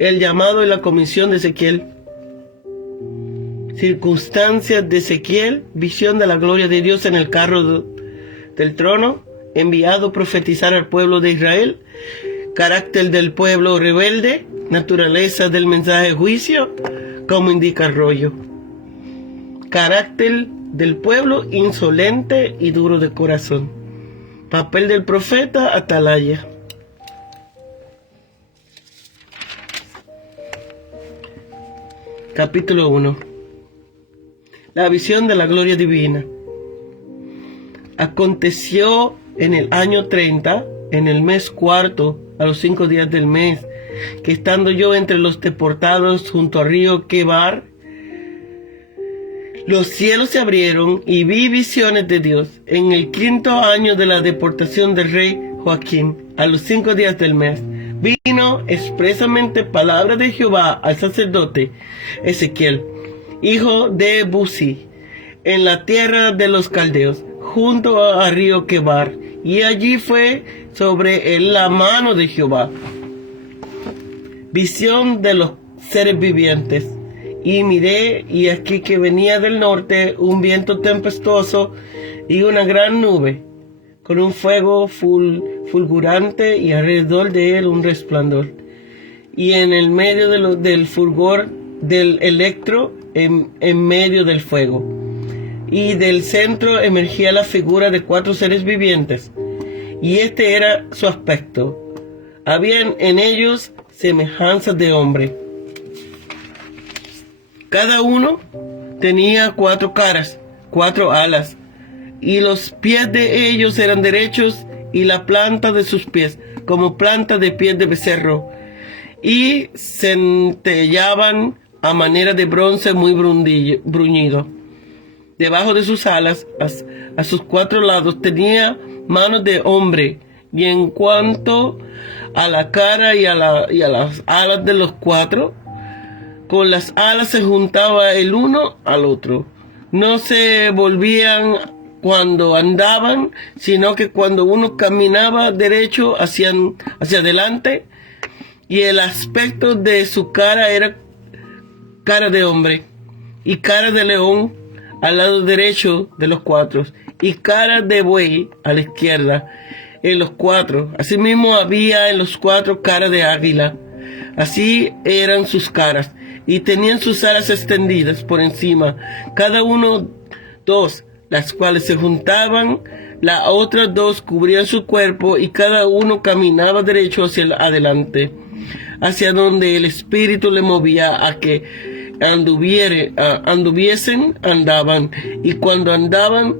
el llamado y la comisión de Ezequiel. Circunstancias de Ezequiel, visión de la gloria de Dios en el carro del trono, enviado a profetizar al pueblo de Israel, carácter del pueblo rebelde, naturaleza del mensaje de juicio, como indica el rollo. Carácter del pueblo insolente y duro de corazón. Papel del profeta, atalaya. Capítulo 1. La visión de la gloria divina. Aconteció en el año 30, en el mes cuarto, a los 5 días del mes, que estando yo entre los deportados junto al río Quebar, los cielos se abrieron y vi visiones de Dios. En el 5.º año de la deportación del rey Joaquín, a los 5 días del mes, vino expresamente palabra de Jehová al sacerdote Ezequiel, hijo de Buzi, en la tierra de los caldeos, junto al río Quebar, y allí fue sobre él la mano de Jehová. Visión de los seres vivientes. Y miré, y aquí que venía del norte un viento tempestuoso y una gran nube, con un fuego fulgurante y alrededor de él un resplandor. Y en el medio del fulgor del electro, en medio del fuego. Y del centro emergía la figura de 4 seres vivientes. Y este era su aspecto. Habían en ellos semejanzas de hombre. Cada uno tenía 4 caras, 4 alas, y los pies de ellos eran derechos, y la planta de sus pies como planta de pies de becerro, y centellaban a manera de bronce muy bruñido. Debajo de sus alas, a sus 4 lados, tenía manos de hombre, y en cuanto a la cara y a las alas de los 4, con las alas se juntaba el uno al otro. No se volvían cuando andaban, sino que cuando uno caminaba derecho hacia adelante, y el aspecto de su cara era cara de hombre, y cara de león al lado derecho de los 4, y cara de buey a la izquierda en los 4. Asimismo había en los 4 cara de águila. Así eran sus caras, y tenían sus alas extendidas por encima, cada uno 2, las cuales se juntaban, las otras 2 cubrían su cuerpo, y cada uno caminaba derecho hacia adelante, hacia donde el espíritu le movía a que anduviesen, andaban, y cuando andaban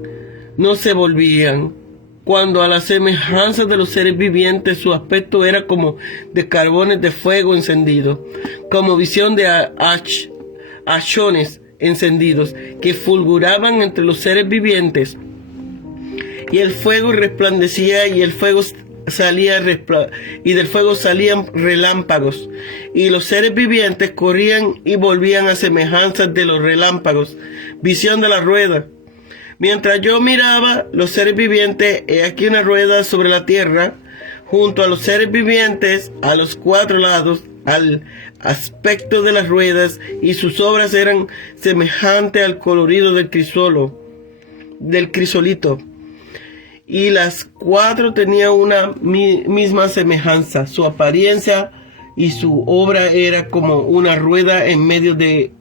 no se volvían. Cuando a la semejanza de los seres vivientes, su aspecto era como de carbones de fuego encendido, como visión de hachones encendidos, que fulguraban entre los seres vivientes. Y el fuego resplandecía, y del fuego salían relámpagos, y los seres vivientes corrían y volvían a semejanza de los relámpagos. Visión de la rueda. Mientras yo miraba los seres vivientes, he aquí una rueda sobre la tierra, junto a los seres vivientes, a los 4 lados, al aspecto de las ruedas, y sus obras eran semejantes al colorido del crisolito. Y las 4 tenían una misma semejanza. Su apariencia y su obra era como una rueda en medio de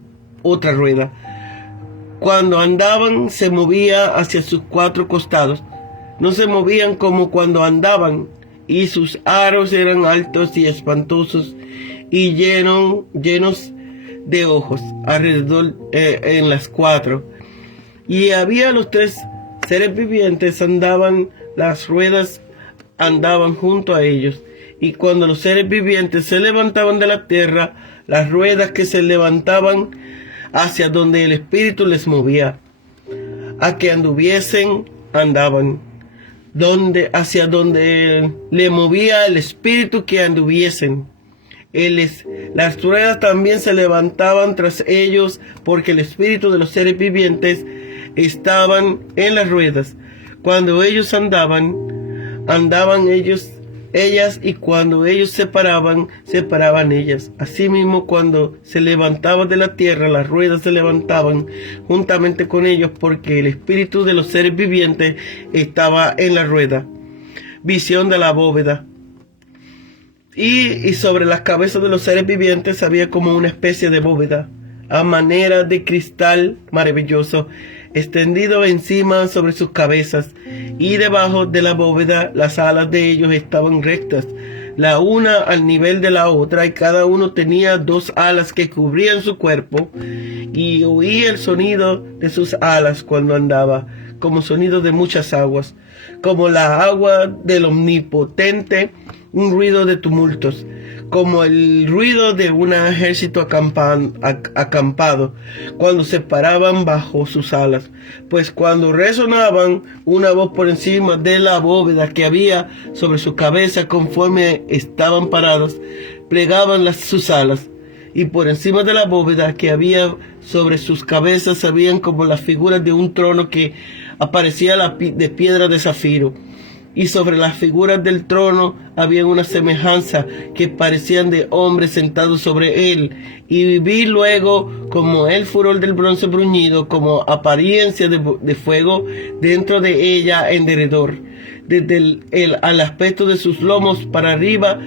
otra rueda. Cuando andaban, se movía hacia sus 4 costados. No se movían como cuando andaban, y sus aros eran altos y espantosos, y llenos de ojos alrededor en las 4. Y había los 3 seres vivientes, las ruedas andaban junto a ellos. Y cuando los seres vivientes se levantaban de la tierra, las ruedas que se levantaban hacia donde el espíritu les movía, a que anduviesen, andaban, hacia donde le movía el espíritu que anduviesen. Las ruedas también se levantaban tras ellos, porque el espíritu de los seres vivientes estaban en las ruedas. Cuando ellos andaban ellos ellas, y cuando ellos se paraban ellas. Asimismo, cuando se levantaban de la tierra, las ruedas se levantaban juntamente con ellos, porque el espíritu de los seres vivientes estaba en la rueda. Visión de la bóveda. Y sobre las cabezas de los seres vivientes había como una especie de bóveda, a manera de cristal maravilloso, extendido encima sobre sus cabezas, y debajo de la bóveda las alas de ellos estaban rectas, la una al nivel de la otra, y cada uno tenía 2 alas que cubrían su cuerpo, y oí el sonido de sus alas cuando andaba, como sonido de muchas aguas, como la agua del Omnipotente, un ruido de tumultos, como el ruido de un ejército acampado, cuando se paraban bajo sus alas. Pues cuando resonaban una voz por encima de la bóveda que había sobre su cabeza, conforme estaban parados, plegaban sus alas, y por encima de la bóveda que había sobre sus cabezas habían como las figuras de un trono que aparecía de piedra de zafiro. Y sobre las figuras del trono había una semejanza que parecían de hombres sentados sobre él. Y vi luego como el furor del bronce bruñido, como apariencia de fuego dentro de ella en derredor, desde al aspecto de sus lomos para arriba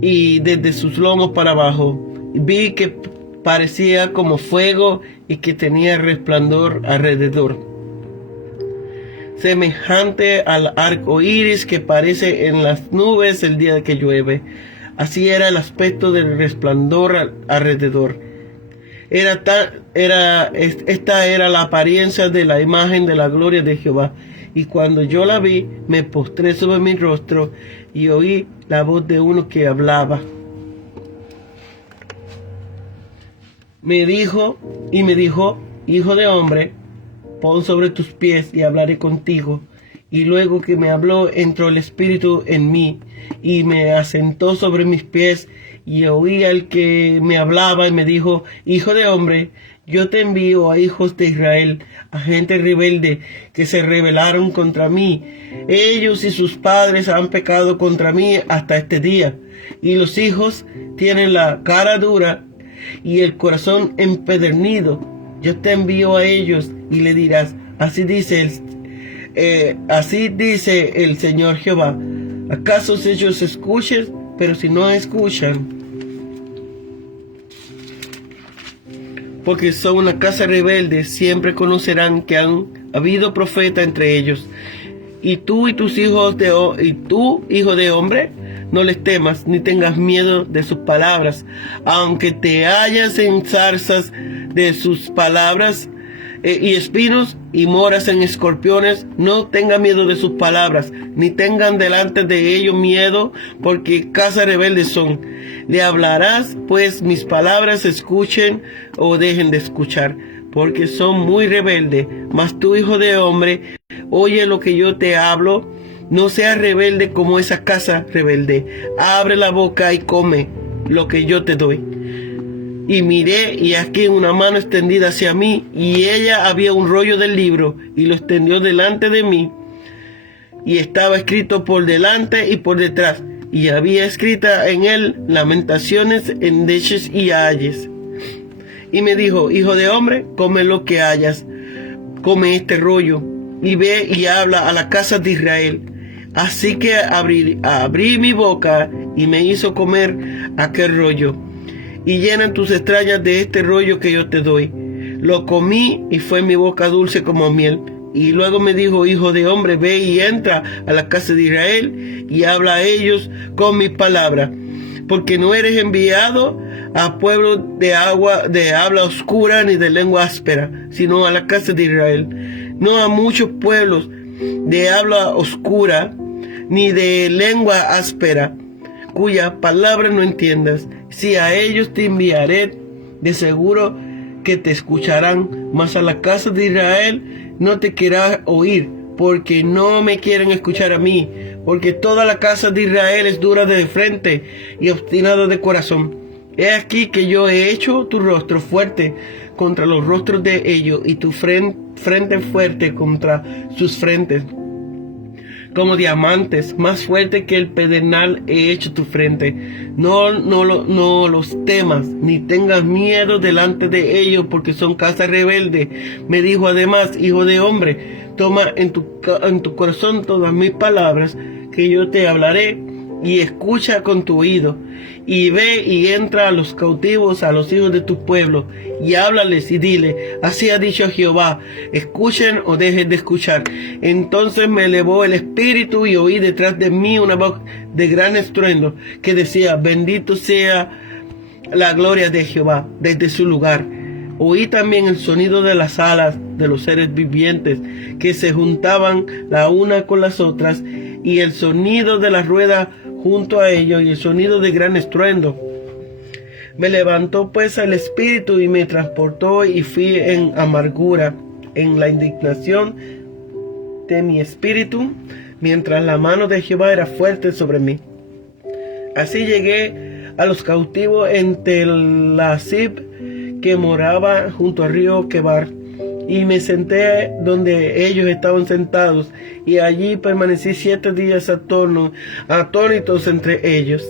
y desde sus lomos para abajo. Vi que parecía como fuego y que tenía resplandor alrededor, semejante al arco iris que parece en las nubes el día que llueve. Así era el aspecto del resplandor alrededor. Esta era la apariencia de la imagen de la gloria de Jehová. Y cuando yo la vi, me postré sobre mi rostro y oí la voz de uno que hablaba. Me dijo, hijo de hombre, pon sobre tus pies y hablaré contigo. Y luego que me habló, entró el Espíritu en mí y me asentó sobre mis pies, y oí al que me hablaba y me dijo: hijo de hombre, yo te envío a hijos de Israel, a gente rebelde que se rebelaron contra mí. Ellos y sus padres han pecado contra mí hasta este día, y los hijos tienen la cara dura y el corazón empedernido. Yo te envío a ellos y le dirás: así dice el Señor Jehová. ¿Acaso si ellos escuchen? Pero si no escuchan, porque son una casa rebelde, siempre conocerán que han habido profeta entre ellos. Y tú y tus hijos hijo de hombre, no les temas ni tengas miedo de sus palabras, aunque te hallas en zarzas de sus palabras y espinos, y moras en escorpiones. No tenga miedo de sus palabras, ni tengan delante de ellos miedo, porque casa rebelde son. Le hablarás pues mis palabras, escuchen o dejen de escuchar, porque son muy rebeldes. Mas tú, hijo de hombre, oye lo que yo te hablo. No seas rebelde como esa casa rebelde. Abre la boca y come lo que yo te doy. Y miré, y aquí una mano extendida hacia mí, y ella había un rollo del libro, y lo extendió delante de mí, y estaba escrito por delante y por detrás, y había escrita en él lamentaciones, endeches y ayes. Y me dijo: hijo de hombre, come lo que hayas, come este rollo, y ve y habla a la casa de Israel. Así que abrí mi boca, y me hizo comer aquel rollo. Y llenan tus extrañas de este rollo que yo te doy. Lo comí, y fue mi boca dulce como miel. Y luego me dijo: hijo de hombre, ve y entra a la casa de Israel, y habla a ellos con mis palabras. Porque no eres enviado a pueblo de habla oscura ni de lengua áspera, sino a la casa de Israel. No a muchos pueblos de habla oscura ni de lengua áspera, cuya palabra no entiendas. Si a ellos te enviaré, de seguro que te escucharán, mas a la casa de Israel no te querrás oír, porque no me quieren escuchar a mí, porque toda la casa de Israel es dura de frente y obstinada de corazón. He aquí que yo he hecho tu rostro fuerte contra los rostros de ellos, y tu frente fuerte contra sus frentes. como diamantes, más fuerte que el pedernal he hecho tu frente. No los temas, ni tengas miedo delante de ellos, porque son casa rebelde. Me dijo además, hijo de hombre, toma en tu corazón todas mis palabras que yo te hablaré, y escucha con tu oído, y ve y entra a los cautivos, a los hijos de tu pueblo, y háblales y dile, así ha dicho Jehová, escuchen o dejen de escuchar. Entonces me elevó el espíritu y oí detrás de mí una voz de gran estruendo que decía, bendito sea la gloria de Jehová desde su lugar. Oí también el sonido de las alas de los seres vivientes que se juntaban la una con las otras, y el sonido de la rueda junto a ellos, y el sonido de gran estruendo. Me levantó pues el espíritu y me transportó, y fui en amargura, en la indignación de mi espíritu, mientras la mano de Jehová era fuerte sobre mí. Así llegué a los cautivos en Tel-Asib, que moraba junto al río Quebar, y me senté donde ellos estaban sentados, y allí permanecí 7 días atónitos entre ellos.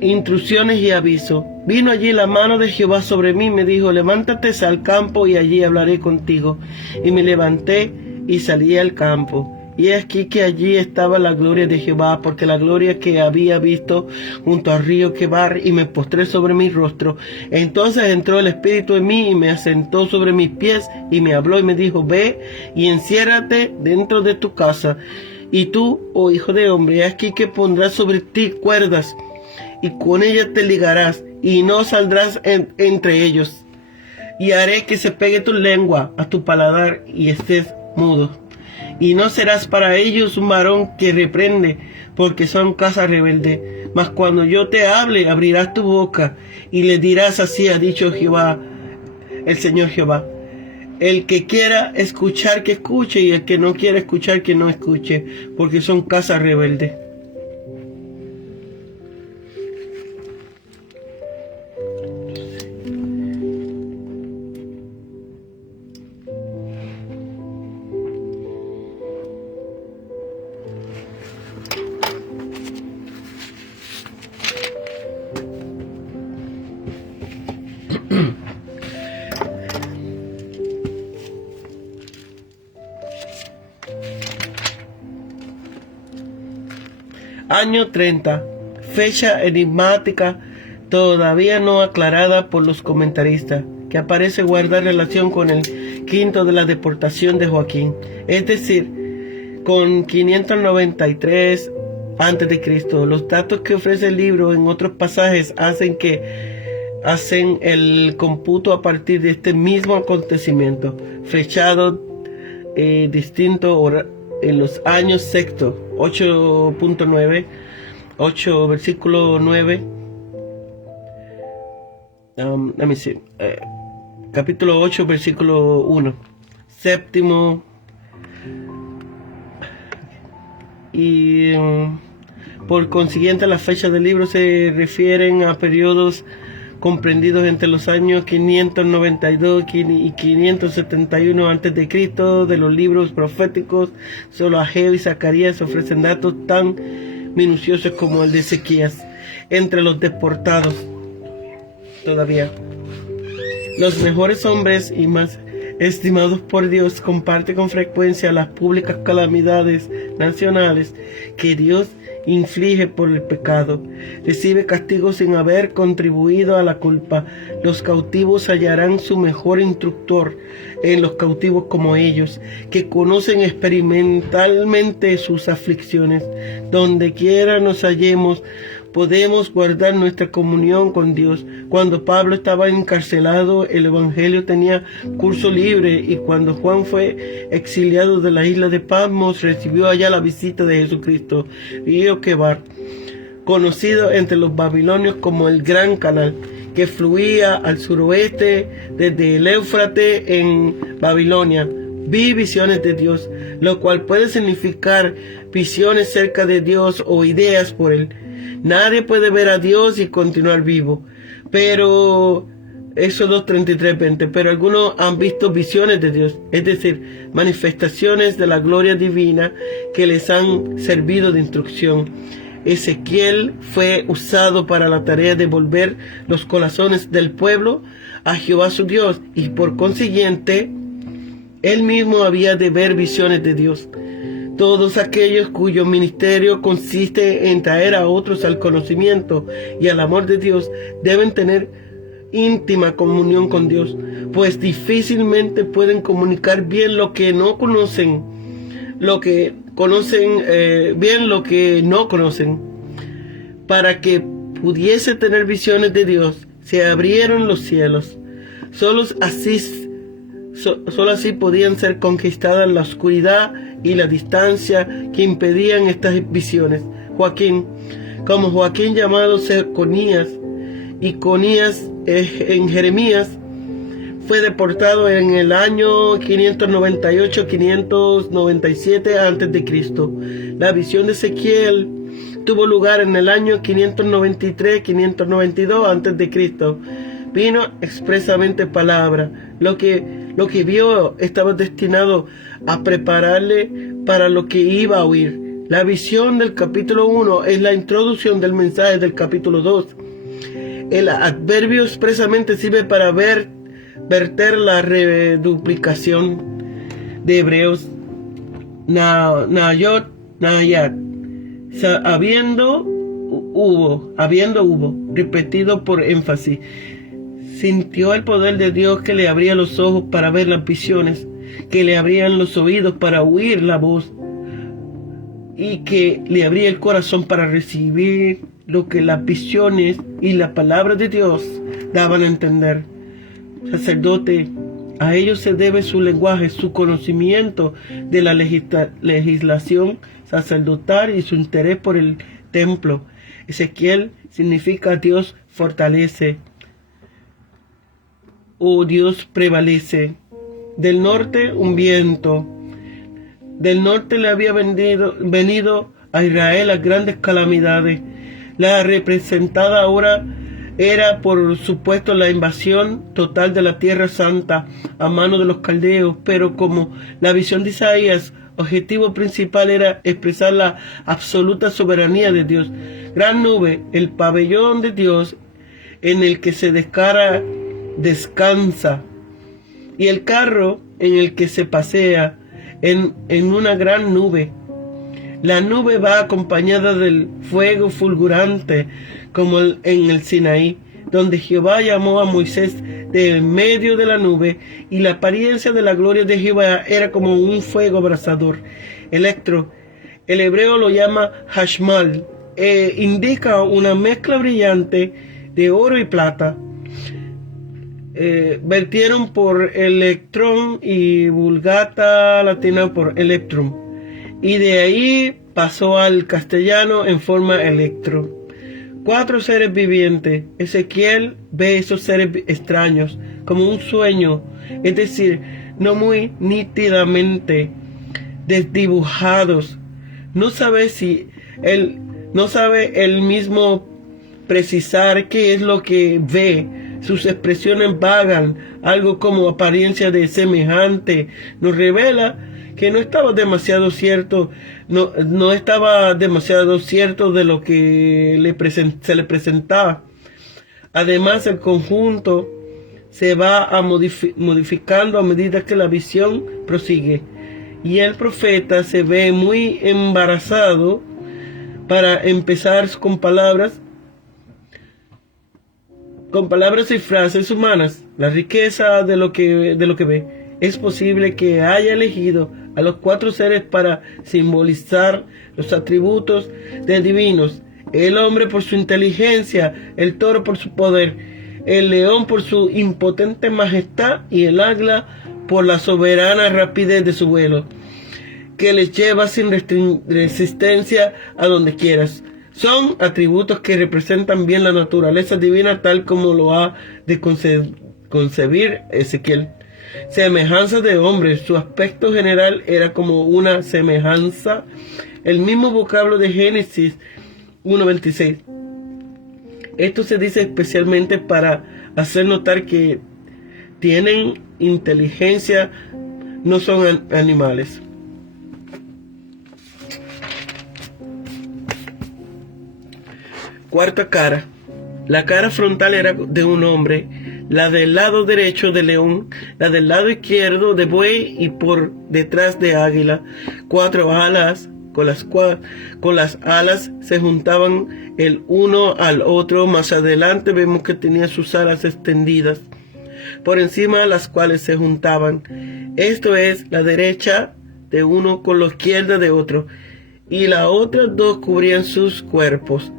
Instrucciones y aviso. Vino allí la mano de Jehová sobre mí, me dijo, levántate al campo y allí hablaré contigo. Y me levanté y salí al campo. Y aquí que allí estaba la gloria de Jehová, porque la gloria que había visto junto al río Quebar, y me postré sobre mi rostro. Entonces entró el Espíritu en mí y me asentó sobre mis pies y me habló y me dijo, ve y enciérrate dentro de tu casa. Y tú, oh hijo de hombre, aquí que pondrás sobre ti cuerdas, y con ellas te ligarás, y no saldrás entre ellos. Y haré que se pegue tu lengua a tu paladar, y estés mudo. Y no serás para ellos un varón que reprende, porque son casa rebelde. Mas cuando yo te hable, abrirás tu boca, y le dirás, así ha dicho Jehová, el Señor Jehová. El que quiera escuchar, que escuche, y el que no quiera escuchar, que no escuche, porque son casa rebelde. Año 30, fecha enigmática todavía no aclarada por los comentaristas, que aparece guardar relación con el quinto de la deportación de Joaquín, es decir, con 593 a.C. Los datos que ofrece el libro en otros pasajes hacen el cómputo a partir de este mismo acontecimiento, fechado distinto en los años sexto, 8.9, 8 versículo 9, capítulo 8 versículo 1, séptimo, y por consiguiente las fechas del libro se refieren a periodos comprendidos entre los años 592 y 571 a.C. De los libros proféticos, solo Ageo y Zacarías ofrecen datos tan minuciosos como el de Ezequías. Entre los deportados, todavía, los mejores hombres y más estimados por Dios comparten con frecuencia las públicas calamidades nacionales que Dios inflige por el pecado. Recibe castigo sin haber contribuido a la culpa. Los cautivos hallarán su mejor instructor en los cautivos como ellos, que conocen experimentalmente sus aflicciones. Donde quiera nos hallemos, podemos guardar nuestra comunión con Dios. Cuando Pablo estaba encarcelado, el Evangelio tenía curso libre, y cuando Juan fue exiliado de la isla de Patmos, recibió allá la visita de Jesucristo. Río Quebar conocido entre los babilonios como el Gran Canal, que fluía al suroeste desde el Éufrates en Babilonia. Vi visiones de Dios, lo cual puede significar visiones cerca de Dios o ideas por Él. Nadie puede ver a Dios y continuar vivo, pero Éxodo 33:20, pero algunos han visto visiones de Dios, es decir, manifestaciones de la gloria divina que les han servido de instrucción. Ezequiel fue usado para la tarea de volver los corazones del pueblo a Jehová su Dios, y por consiguiente, él mismo había de ver visiones de Dios. Todos aquellos cuyo ministerio consiste en traer a otros al conocimiento y al amor de Dios deben tener íntima comunión con Dios, pues difícilmente pueden comunicar bien lo que no conocen, bien lo que no conocen. Para que pudiese tener visiones de Dios, se abrieron los cielos. Solo así podían ser conquistadas la oscuridad y la distancia que impedían estas visiones. Joaquín llamado Seconías, y Conías en Jeremías, fue deportado en el año 598-597 a.C. La visión de Ezequiel tuvo lugar en el año 593-592 a.C. Vino expresamente palabra. Lo que vio estaba destinado a prepararle para lo que iba a oír. La visión del capítulo 1 es la introducción del mensaje del capítulo 2. El adverbio expresamente sirve para verter la reduplicación de Hebreos Nayot, habiendo hubo, repetido por énfasis. Sintió el poder de Dios que le abría los ojos para ver las visiones, que le abrían los oídos para oír la voz, y que le abría el corazón para recibir lo que las visiones y la palabra de Dios daban a entender. Sacerdote, a ellos se debe su lenguaje, su conocimiento de la legislación sacerdotal y su interés por el templo. Ezequiel significa Dios fortalece o Dios prevalece. Del norte un viento. Del norte le había venido a Israel las grandes calamidades. La representada ahora era, por supuesto, la invasión total de la Tierra Santa a manos de los caldeos, pero como la visión de Isaías, objetivo principal era expresar la absoluta soberanía de Dios. Gran nube, el pabellón de Dios en el que se descansa, y el carro en el que se pasea en una gran nube. La nube va acompañada del fuego fulgurante, como en el Sinaí, donde Jehová llamó a Moisés de en medio de la nube, y la apariencia de la gloria de Jehová era como un fuego abrasador. Electro, el hebreo lo llama Hashmal, indica una mezcla brillante de oro y plata. Vertieron por electrón y vulgata latina por electrum, y de ahí pasó al castellano en forma electro. 4 seres vivientes. Ezequiel ve esos seres extraños como un sueño, es decir, no muy nítidamente desdibujados. No sabe él mismo precisar qué es lo que ve. Sus expresiones vagan, algo como apariencia de semejante. Nos revela que no estaba demasiado cierto de lo que se le presentaba. Además, el conjunto se va modificando a medida que la visión prosigue, y el profeta se ve muy embarazado para empezar con palabras y frases humanas, la riqueza de lo que ve. Es posible que haya elegido a los 4 seres para simbolizar los atributos de divinos: el hombre por su inteligencia, el toro por su poder, el león por su impotente majestad y el águila por la soberana rapidez de su vuelo, que les lleva sin resistencia a donde quieras. Son atributos que representan bien la naturaleza divina tal como lo ha de concebir Ezequiel. Semejanza de hombre, su aspecto general era como una semejanza. El mismo vocablo de Génesis 1:26. Esto se dice especialmente para hacer notar que tienen inteligencia, no son animales. Cuarta cara. La cara frontal era de un hombre, la del lado derecho de león, la del lado izquierdo de buey y por detrás de águila. 4 alas, con las alas se juntaban el uno al otro. Más adelante vemos que tenía sus alas extendidas, por encima de las cuales se juntaban. Esto es, la derecha de uno con la izquierda de otro, y las otras dos cubrían sus cuerpos.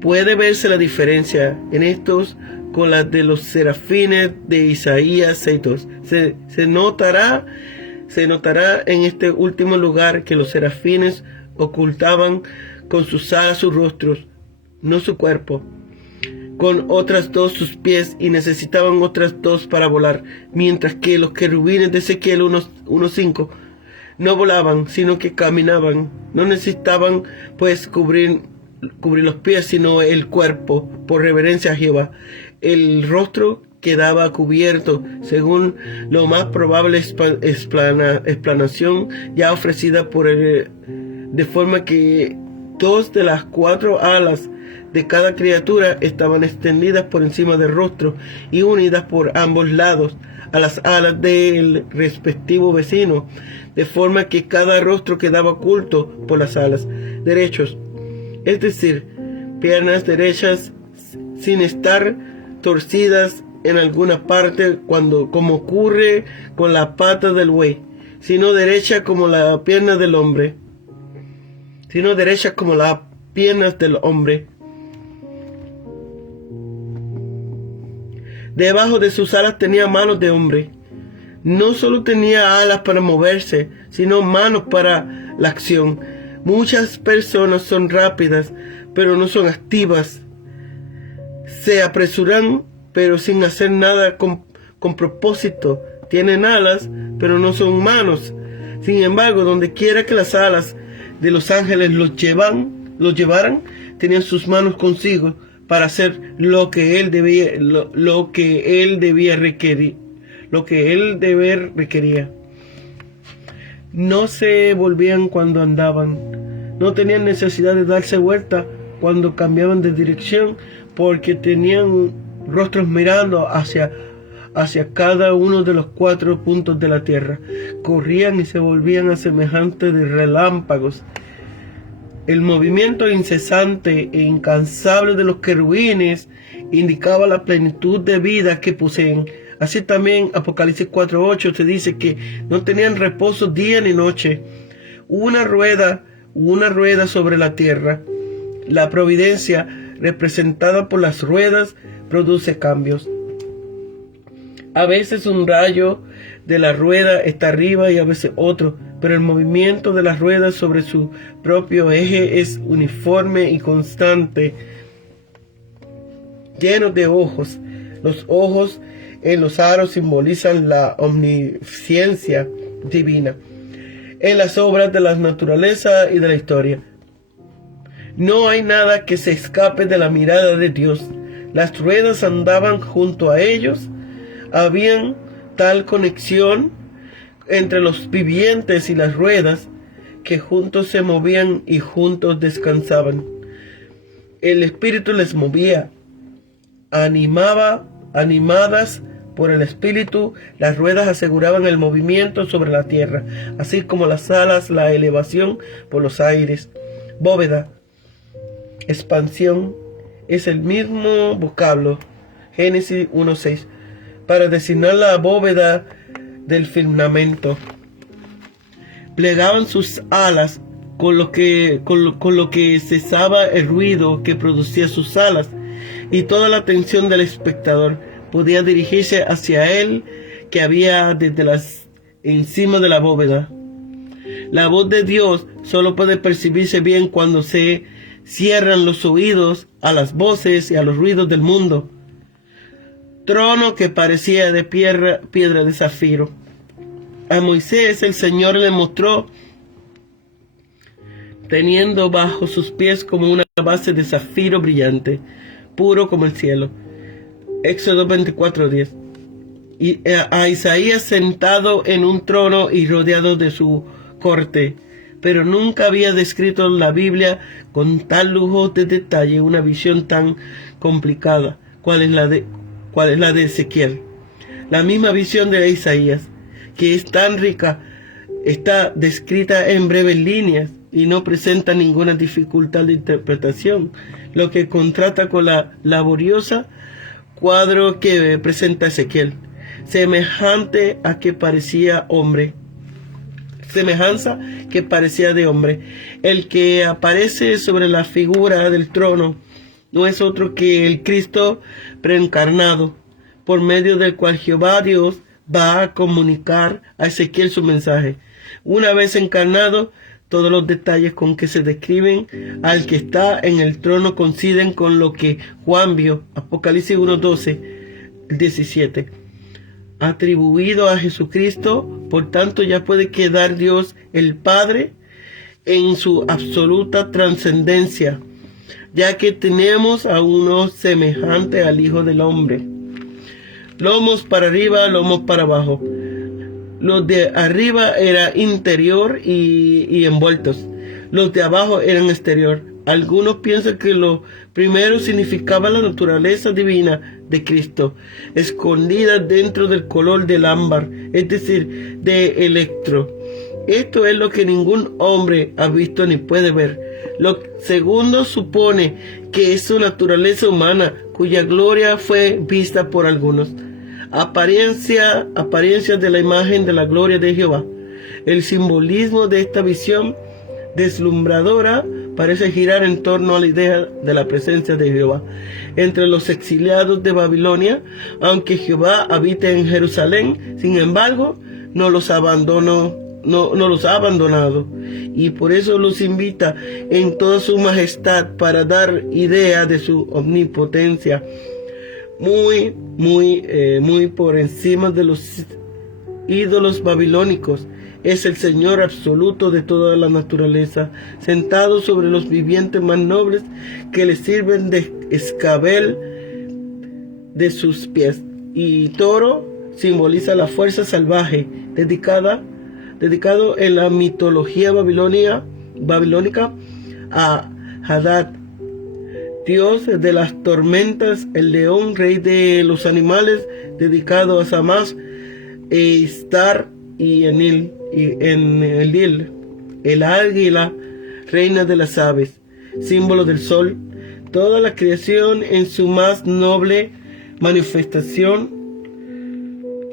Puede verse la diferencia en estos con las de los serafines de Isaías 6:2. Se notará en este último lugar que los serafines ocultaban con sus alas sus rostros, no su cuerpo. Con otras dos sus pies, y necesitaban otras dos para volar, mientras que los querubines de Ezequiel 1:5 no volaban, sino que caminaban. No necesitaban pues cubrir los pies, sino el cuerpo, por reverencia a Jehová. El rostro quedaba cubierto, según lo más probable explanación ya ofrecida por él, de forma que 2 de las 4 alas de cada criatura estaban extendidas por encima del rostro y unidas por ambos lados a las alas del respectivo vecino, de forma que cada rostro quedaba oculto por las alas derechos, es decir, piernas derechas sin estar torcidas en alguna parte, como ocurre con la pata del buey, sino derecha como la pierna del hombre, Debajo de sus alas tenía manos de hombre. No solo tenía alas para moverse, sino manos para la acción. Muchas personas son rápidas, pero no son activas. Se apresuran, pero sin hacer nada con propósito. Tienen alas, pero no son manos. Sin embargo, donde quiera que las alas de los ángeles los llevaran, tenían sus manos consigo para hacer lo que él requería. No se volvían cuando andaban. No tenían necesidad de darse vuelta cuando cambiaban de dirección, porque tenían rostros mirando hacia cada uno de los 4 puntos de la tierra. Corrían y se volvían a semejante de relámpagos. El movimiento incesante e incansable de los querubines indicaba la plenitud de vida que poseen. Así también Apocalipsis 4:8 se dice que no tenían reposo día ni noche. Una rueda sobre la tierra. La providencia, representada por las ruedas, produce cambios. A veces un rayo de la rueda está arriba y a veces otro, pero el movimiento de las ruedas sobre su propio eje es uniforme y constante. Lleno de ojos. Los ojos en los aros simbolizan la omnisciencia divina en las obras de la naturaleza y de la historia. No hay nada que se escape de la mirada de Dios. Las ruedas andaban junto a ellos. Había tal conexión entre los vivientes y las ruedas que juntos se movían y juntos descansaban. El Espíritu les movía. Animadas por el Espíritu, las ruedas aseguraban el movimiento sobre la tierra, así como las alas, la elevación por los aires. Bóveda, expansión, es el mismo vocablo, Génesis 1:6, para designar la bóveda del firmamento. Plegaban sus alas, con lo que cesaba el ruido que producía sus alas, y toda la atención del espectador podía dirigirse hacia él que había desde encima de la bóveda. La voz de Dios solo puede percibirse bien cuando se cierran los oídos a las voces y a los ruidos del mundo. Trono que parecía de piedra de zafiro. A Moisés el Señor le mostró teniendo bajo sus pies como una base de zafiro brillante, puro como el cielo. Éxodo 24:10. Y a Isaías sentado en un trono y rodeado de su corte, pero nunca había descrito la Biblia con tal lujo de detalle una visión tan complicada, cual es la de Ezequiel. La misma visión de Isaías, que es tan rica, está descrita en breves líneas y no presenta ninguna dificultad de interpretación, lo que contrasta con la laboriosa cuadro que presenta Ezequiel, semejanza que parecía de hombre. El que aparece sobre la figura del trono no es otro que el Cristo preencarnado, por medio del cual Jehová Dios va a comunicar a Ezequiel su mensaje. Una vez encarnado, todos los detalles con que se describen al que está en el trono coinciden con lo que Juan vio, Apocalipsis 1:12-17. Atribuido a Jesucristo, por tanto ya puede quedar Dios el Padre en su absoluta trascendencia, ya que tenemos a uno semejante al Hijo del Hombre. Lomos para arriba, lomos para abajo. Los de arriba eran interior y envueltos. Los de abajo eran exterior. Algunos piensan que lo primero significaba la naturaleza divina de Cristo, escondida dentro del color del ámbar, es decir, de electro. Esto es lo que ningún hombre ha visto ni puede ver. Lo segundo supone que es su naturaleza humana, cuya gloria fue vista por algunos. Apariencia de la imagen de la gloria de Jehová. El simbolismo de esta visión deslumbradora parece girar en torno a la idea de la presencia de Jehová entre los exiliados de Babilonia. Aunque Jehová habita en Jerusalén, sin embargo, no los ha abandonado, y por eso los invita en toda su majestad para dar idea de su omnipotencia, muy por encima de los ídolos babilónicos. Es el Señor absoluto de toda la naturaleza, sentado sobre los vivientes más nobles que le sirven de escabel de sus pies. Y toro simboliza la fuerza salvaje, dedicado en la mitología babilónica a Hadad, dios de las tormentas. El león, rey de los animales, dedicado a Samás, Istar y Enlil. El águila, reina de las aves, símbolo del sol. Toda la creación en su más noble manifestación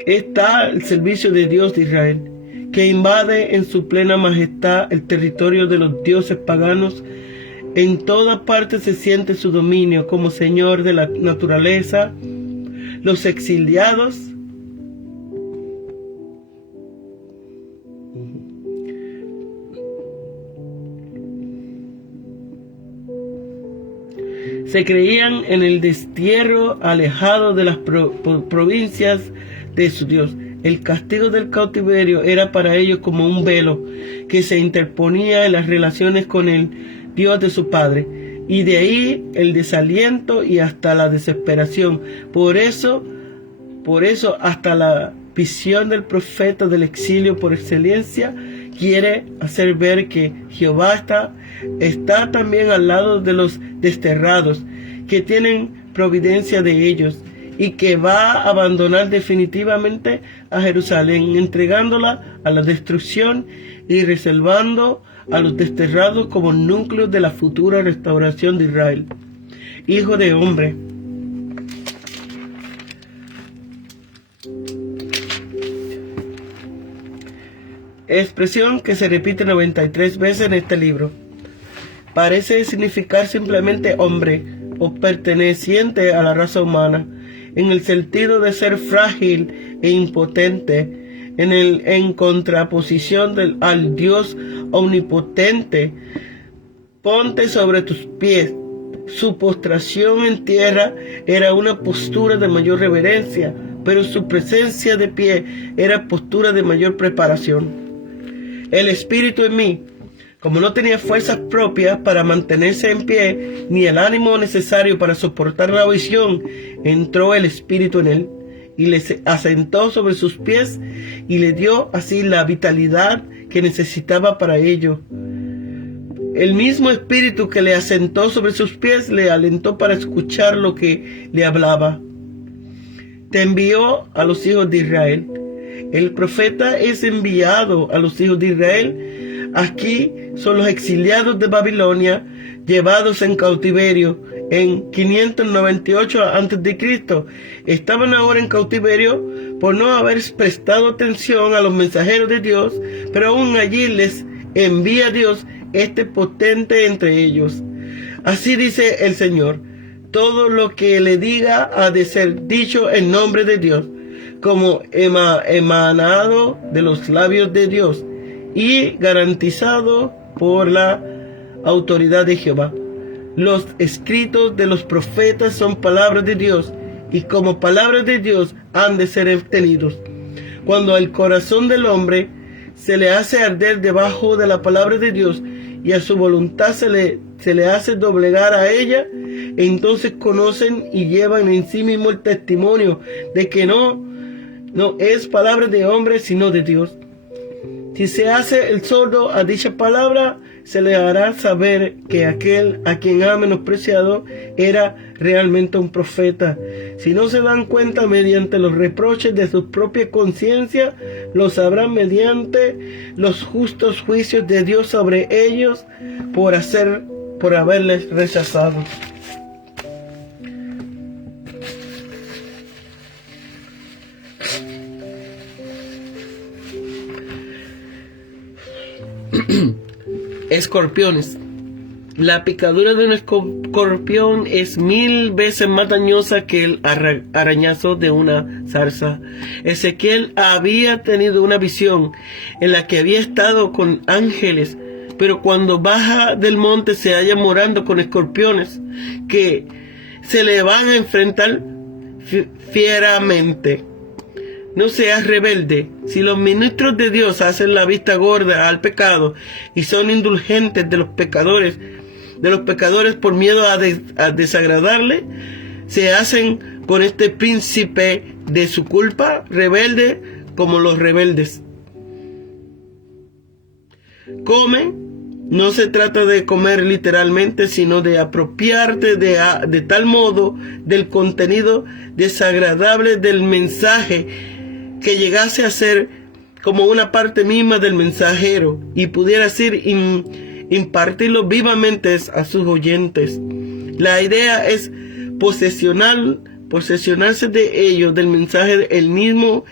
está al servicio de Dios de Israel, que invade en su plena majestad el territorio de los dioses paganos. En toda parte se siente su dominio como Señor de la naturaleza. Los exiliados se creían en el destierro, alejado de las provincias de su Dios. El castigo del cautiverio era para ellos como un velo que se interponía en las relaciones con el Dios de su padre, y de ahí el desaliento y hasta la desesperación. Por eso hasta la visión del profeta del exilio por excelencia quiere hacer ver que Jehová está también al lado de los desterrados, que tienen providencia de ellos, y que va a abandonar definitivamente a Jerusalén, entregándola a la destrucción y reservando a los desterrados como núcleo de la futura restauración de Israel. Hijo de hombre, expresión que se repite 93 veces en este libro. Parece significar simplemente hombre o perteneciente a la raza humana, en el sentido de ser frágil e impotente. en contraposición al Dios omnipotente. Ponte sobre tus pies. Su postración en tierra era una postura de mayor reverencia, pero su presencia de pie era postura de mayor preparación. El espíritu en mí, como no tenía fuerzas propias para mantenerse en pie, ni el ánimo necesario para soportar la visión, entró el espíritu en él, y le asentó sobre sus pies, y le dio así la vitalidad que necesitaba para ello. El mismo espíritu que le asentó sobre sus pies le alentó para escuchar lo que le hablaba. Te envió a los hijos de Israel. El profeta es enviado a los hijos de Israel. Aquí son los exiliados de Babilonia, llevados en cautiverio en 598 a.C. Estaban ahora en cautiverio por no haber prestado atención a los mensajeros de Dios, pero aún allí les envía Dios potente entre ellos. Así dice el Señor: todo lo que le diga ha de ser dicho en nombre de Dios, como emanado de los labios de Dios y garantizado por la autoridad de Jehová. Los escritos de los profetas son palabras de Dios, y como palabras de Dios han de ser tenidos. Cuando el corazón del hombre se le hace arder debajo de la palabra de Dios, y a su voluntad se le hace doblegar a ella, entonces conocen y llevan en sí mismo el testimonio de que no es palabra de hombre, sino de Dios. Si se hace el sordo a dicha palabra, se le hará saber que aquel a quien ha menospreciado era realmente un profeta. Si no se dan cuenta mediante los reproches de su propia conciencia, lo sabrán mediante los justos juicios de Dios sobre ellos por haberles rechazado. Escorpiones. La picadura de un escorpión es 1000 veces más dañosa que el arañazo de una zarza. Ezequiel había tenido una visión en la que había estado con ángeles, pero cuando baja del monte se halla morando con escorpiones que se le van a enfrentar fieramente. No seas rebelde. Si los ministros de Dios hacen la vista gorda al pecado y son indulgentes de los pecadores por miedo a desagradarle, se hacen con este príncipe de su culpa rebelde como los rebeldes. Come. No se trata de comer literalmente, sino de apropiarte de tal modo del contenido desagradable del mensaje que llegase a ser como una parte misma del mensajero y pudiera ser impartirlo vivamente a sus oyentes. La idea es posesionarse de ellos, del mensaje el mismo,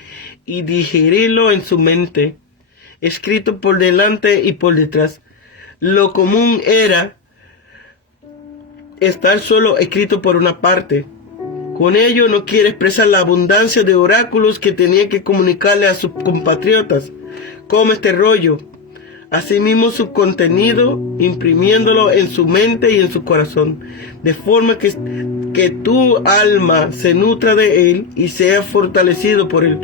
y digerirlo en su mente, escrito por delante y por detrás. Lo común era estar solo escrito por una parte. Con ello no quiere expresar la abundancia de oráculos que tenía que comunicarle a sus compatriotas. Come este rollo, asimismo su contenido, imprimiéndolo en su mente y en su corazón, de forma que tu alma se nutra de él y sea fortalecido por él.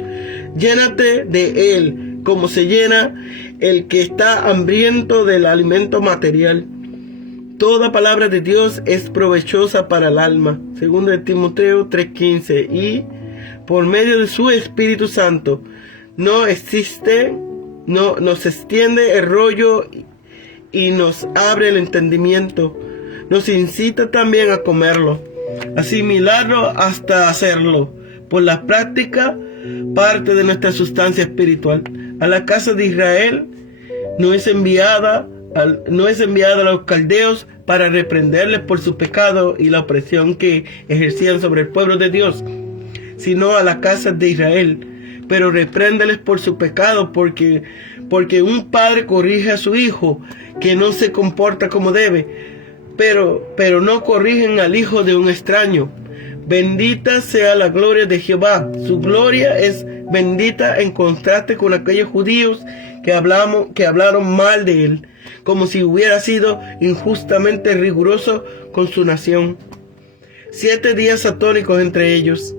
Llénate de él como se llena el que está hambriento del alimento material. Toda palabra de Dios es provechosa para el alma, segundo de Timoteo 3:15, y por medio de su Espíritu Santo nos extiende el rollo y nos abre el entendimiento. Nos incita también a comerlo, asimilarlo hasta hacerlo, por la práctica, parte de nuestra sustancia espiritual. A la casa de Israel no es enviada a los caldeos para reprenderles por su pecado y la opresión que ejercían sobre el pueblo de Dios, sino a la casa de Israel. Pero repréndeles por su pecado, porque un padre corrige a su hijo que no se comporta como debe, pero no corrigen al hijo de un extraño. Bendita sea la gloria de Jehová, su gloria es bendita en contraste con aquellos judíos que hablaron mal de él, como si hubiera sido injustamente riguroso con su nación. 7 días atónicos entre ellos.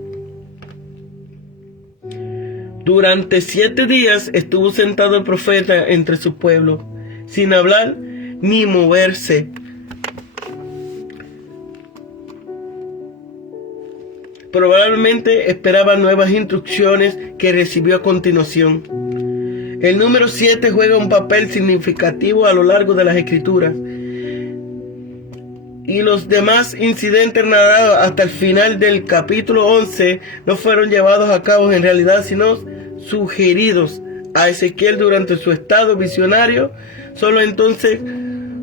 Durante 7 días estuvo sentado el profeta entre su pueblo, sin hablar ni moverse. Probablemente esperaba nuevas instrucciones que recibió a continuación. El número 7 juega un papel significativo a lo largo de las Escrituras. Y los demás incidentes narrados hasta el final del capítulo 11 no fueron llevados a cabo en realidad, sino sugeridos a Ezequiel durante su estado visionario. Solo entonces,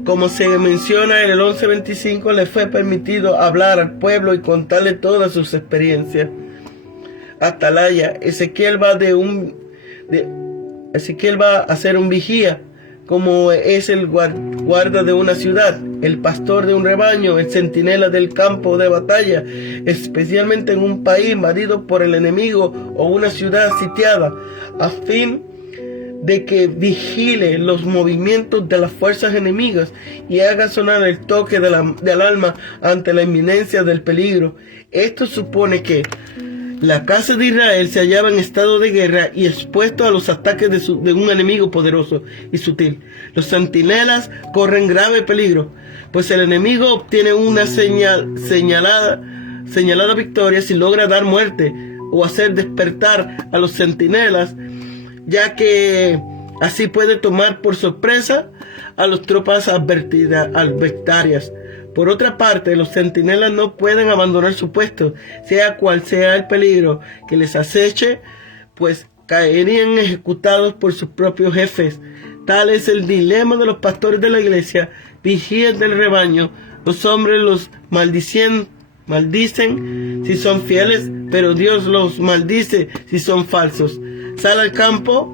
como se menciona en el 11:25, le fue permitido hablar al pueblo y contarle todas sus experiencias. Atalaya. Ezequiel va a ser un vigía, como es el guarda de una ciudad, el pastor de un rebaño, el centinela del campo de batalla, especialmente en un país invadido por el enemigo o una ciudad sitiada, a fin de que vigile los movimientos de las fuerzas enemigas y haga sonar el toque del alarma ante la inminencia del peligro. Esto supone que la casa de Israel se hallaba en estado de guerra y expuesto a los ataques de un enemigo poderoso y sutil. Los centinelas corren grave peligro, pues el enemigo obtiene una señalada victoria si logra dar muerte o hacer despertar a los centinelas, ya que así puede tomar por sorpresa a las tropas adversarias. Por otra parte, los centinelas no pueden abandonar su puesto, sea cual sea el peligro que les aceche, pues caerían ejecutados por sus propios jefes. Tal es el dilema de los pastores de la iglesia, vigías del rebaño. Los hombres los maldicen si son fieles, pero Dios los maldice si son falsos. Sal al campo,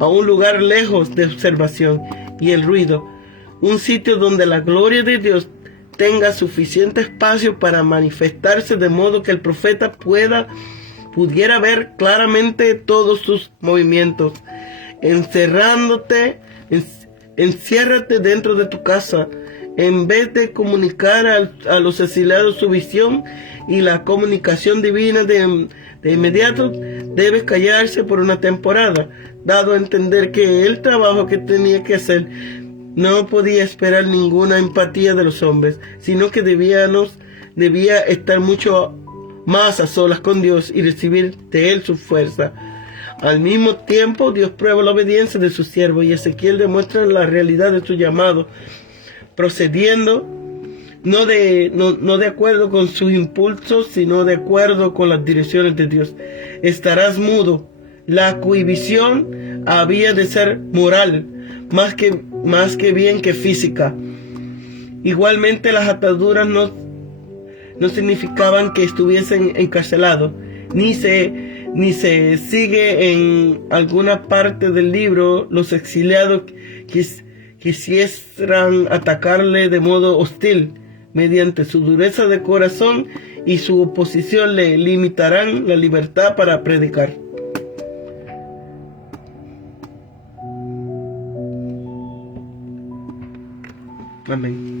a un lugar lejos de observación y el ruido, un sitio donde la gloria de Dios tenga suficiente espacio para manifestarse, de modo que el profeta pudiera ver claramente todos sus movimientos. Enciérrate dentro de tu casa. En vez de comunicar a los exiliados su visión y la comunicación divina de inmediato, debes callarse por una temporada, dado a entender que el trabajo que tenía que hacer no podía esperar ninguna empatía de los hombres, sino que debía estar mucho más a solas con Dios y recibir de Él su fuerza. Al mismo tiempo, Dios prueba la obediencia de su siervo y Ezequiel demuestra la realidad de su llamado, procediendo no de acuerdo con sus impulsos, sino de acuerdo con las direcciones de Dios. Estarás mudo. La cohibición había de ser moral, más que bien que física. Igualmente, las ataduras no significaban que estuviesen encarcelados, ni se sigue en alguna parte del libro los exiliados quisieran atacarle de modo hostil. Mediante su dureza de corazón y su oposición le limitarán la libertad para predicar. Amén.